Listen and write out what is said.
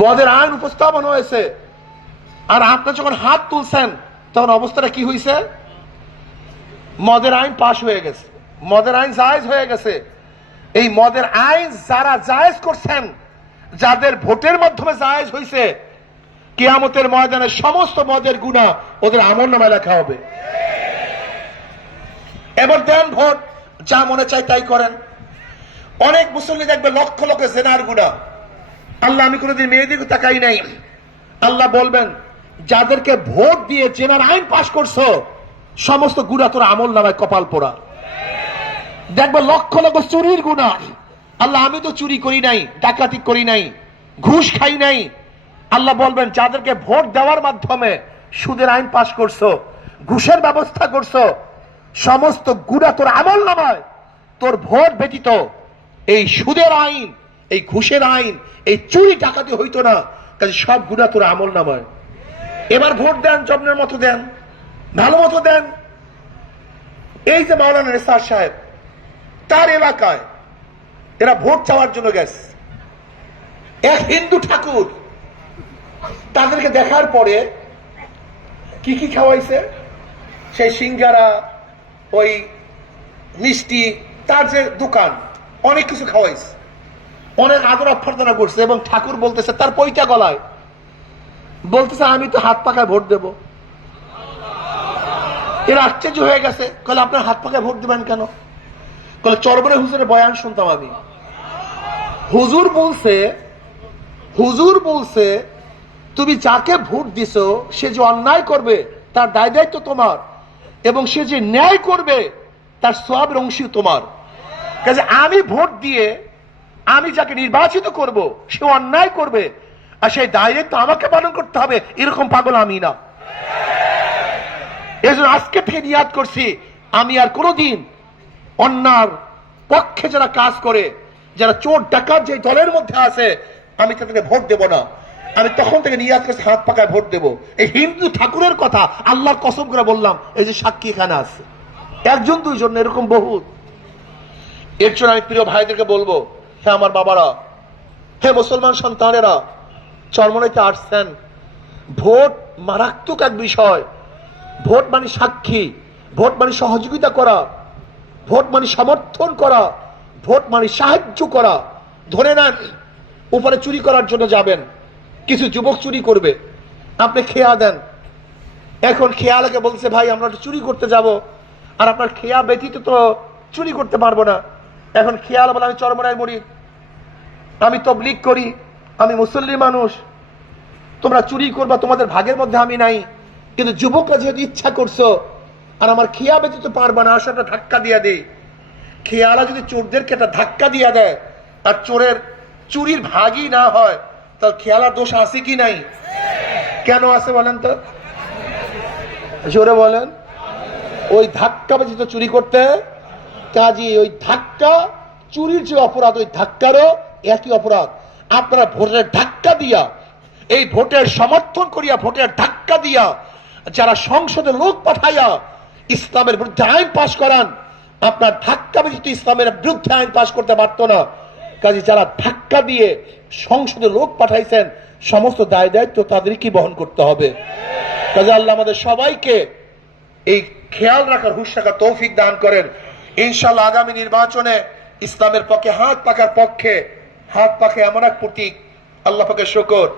বদের আইন উপস্থাপন হয়েছে। আর আপনি যখন হাত তুলছেন, তখন অবস্থাটা কি হয়েছে মদের আইন পাশ হয়ে গেছে। মদের আইন জায়েজ হয়ে গেছে। এই মদের আইন যারা জায়েজ করছেন, যাদের ভোটের মাধ্যমে জায়েজ হয়েছে কেয়ামতের ময়দানে সমস্ত মদের গুণা ওদের আমল নামায় লেখা হবে। এবার দেন ভোট, যা মনে চাই তাই করেন। অনেক মুসল্লি দেখবে লক্ষ লক্ষ জেনার গুণা আল্লাহ, আমি কোনোদিন মেয়েদিকে তাকাই নাই। আল্লাহ বলবেন, যাদেরকে ভোট দিয়ে চেনার আইন পাশ করছ, সমস্ত গুণা তোর আমল নামায় কপাল পোড়া। দেখবে লক্ষ লক্ষ চুরির গুণা। আল্লাহ, আমি তো চুরি করি নাই, ডাকাতি করি নাই, ঘুষ খাই নাই। আল্লাহ বলবেন, যাদেরকে ভোট দেওয়ার মাধ্যমে সুদের আইন পাশ করছ, ঘুষের ব্যবস্থা করছ, সমস্ত গুণা তোর আমল নামায়, তোর ভোট ব্যতীত এই সুদের আইন এই ঘুষের আইন, এই চুরি ডাকাতি হইতো না। কাজে সব গুণা তোর আমল নামায়। এবার ভোট দেন যত্নের মতো দেন, ভালো মতো দেন। এই যে মাওলানা রেসার সাহেব, তার এলাকায় এরা ভোট চাওয়ার জন্য গেছে। এক হিন্দু ঠাকুর তাদেরকে দেখার পরে কি কি খাওয়াইছে? সেই সিঙ্গারা, ওই মিষ্টি, তার যে দোকান, অনেক কিছু খাওয়াইছে। অনেক আদর অভ্যর্থনা করছে এবং ঠাকুর বলতেছে, তার পৈটা গলায়। বলতেছে, আমি তো হাত পাকায় ভোট দেব। এরা আশ্চর্য হয়ে গেছে। কলে আপনার হাত পাকায় ভোট দিবেন কেন? কলে চরবরে হুজুরের বয়ান শুনতাম আমি। হুজুর বলছে হুজুর বলছে, তুমি যাকে ভোট দিছো, সে যে অন্যায় করবে, তার দায় দায়িত্ব তোমার এবং সে যে ন্যায় করবে, তার সবের অংশী তোমার। কাজে আমি ভোট দিয়ে আমি যাকে নির্বাচিত করব, সে অন্যায় করবে, আর সেই দায় দায়িত্ব আমাকে পালন করতে হবে, এরকম পাগল আমি না। এই জন্য আজকে থেকে নিয়াদ করছি, আমি আর কোনোদিন অন্যার পক্ষে যারা কাজ করে, যারা চোর ডাকাত যে দলের মধ্যে আছে, আমি তাদেরকে ভোট দেব না। আমি তখন থেকে নিয়াদ করছি হাত পাকায় ভোট দেব। এই হিন্দু ঠাকুরের কথা আল্লাহর কসম করে বললাম, এই যে সাক্ষী এখানে আছে। একজন, দুইজন, এরকম বহুত। এর জন্য আমি প্রিয় ভাইদেরকে বলব হে আমার বাবারা, হে মুসলমান সন্তানেরা, চরমনাইতে আসছেন। ভোট মারাত্মক এক বিষয়। ভোট মানে সাক্ষী, ভোট মানে সহযোগিতা করা, ভোট মানে সমর্থন করা, ভোট মানে সাহায্য করা। ধরে নেন, উপরে চুরি করার জন্য যাবেন, কিছু যুবক চুরি করবে। আপনি খেয়া দেন। এখন খেয়ালাকে বলছে, ভাই, আমরা চুরি করতে যাব, আর আপনার খেয়া ব্যতীত তো চুরি করতে পারব না। এখন খেয়াল বলে, আমি চরমনায় মরি আমি তবলিক করি, আমি মুসল্লি মানুষ। তোমরা চুরি করবা, তোমাদের ভাগের মধ্যে আমি নাই। কিন্তু যুবকরা যেহেতু ইচ্ছা করছ, আর আমার খেয়া ব্যতীত পারবা না আসলে একটা ধাক্কা দিয়ে দেই খেয়ালা যদি চোরদেরকে একটা ধাক্কা দিয়ে দেয় আর চোরের চুরির ভাগই না হয়, তাহলে খেয়ালার দোষ আছে কি নাই? কেন আছে বলেন তো? জোরে বলেন। ওই ধাক্কা ব্যতীত চুরি করতে কাজী ওই ধাক্কা, চুরির যে অপরাধ, ওই ধাক্কারও একই অপরাধ। আপনারা ভোটের ধাক্কা দিয়া, এই ভোটের সমর্থন করিয়া ভোটের ধাক্কা দিয়া, যারা সংসদে লোক পাঠাইয়া ইসলামের বিরুদ্ধে আইন পাশ করান, আপনার ধাক্কা ব্যতীত ইসলামের বিরুদ্ধে আইন পাশ করতে পারত না। কাজে যারা ধাক্কা দিয়ে সংসদে লোক পাঠাইছেন, সমস্ত দায় দায়িত্ব তাদেরকে বহন করতে হবে? কাজে আল্লাহ আমাদের সবাইকে এই খেয়াল রাখার হুশ রাখার তৌফিক দান করেন। ইনশাল্লাহ আগামী নির্বাচনে ইসলামের পক্ষে হাত পাকার পক্ষে হাত পাখে এমন এক প্রতীক আল্লাহ পাকে শকর।